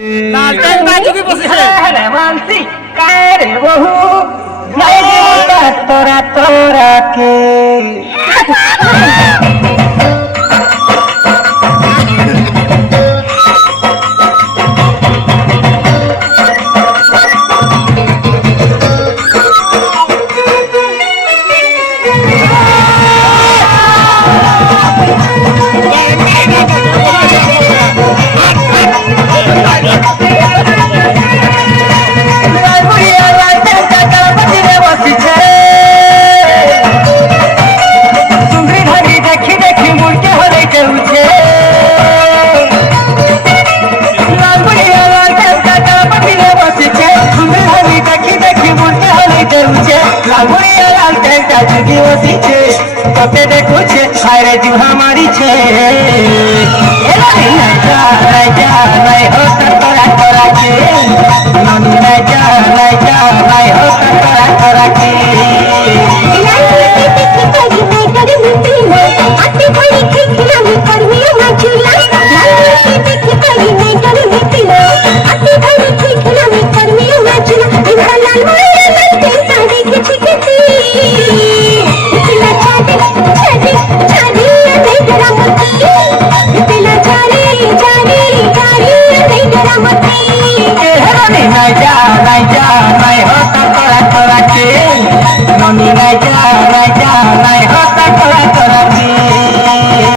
लालटेन बाजुकी बसिছে रे मानसी काय रे बहु नहीं तोरा तोरा के कते देखो छे सारे जुहा मारी छे नहीं जा नहीं हो तोरा तोरा के ननु नहीं जा नहीं हो तोरा तोरा के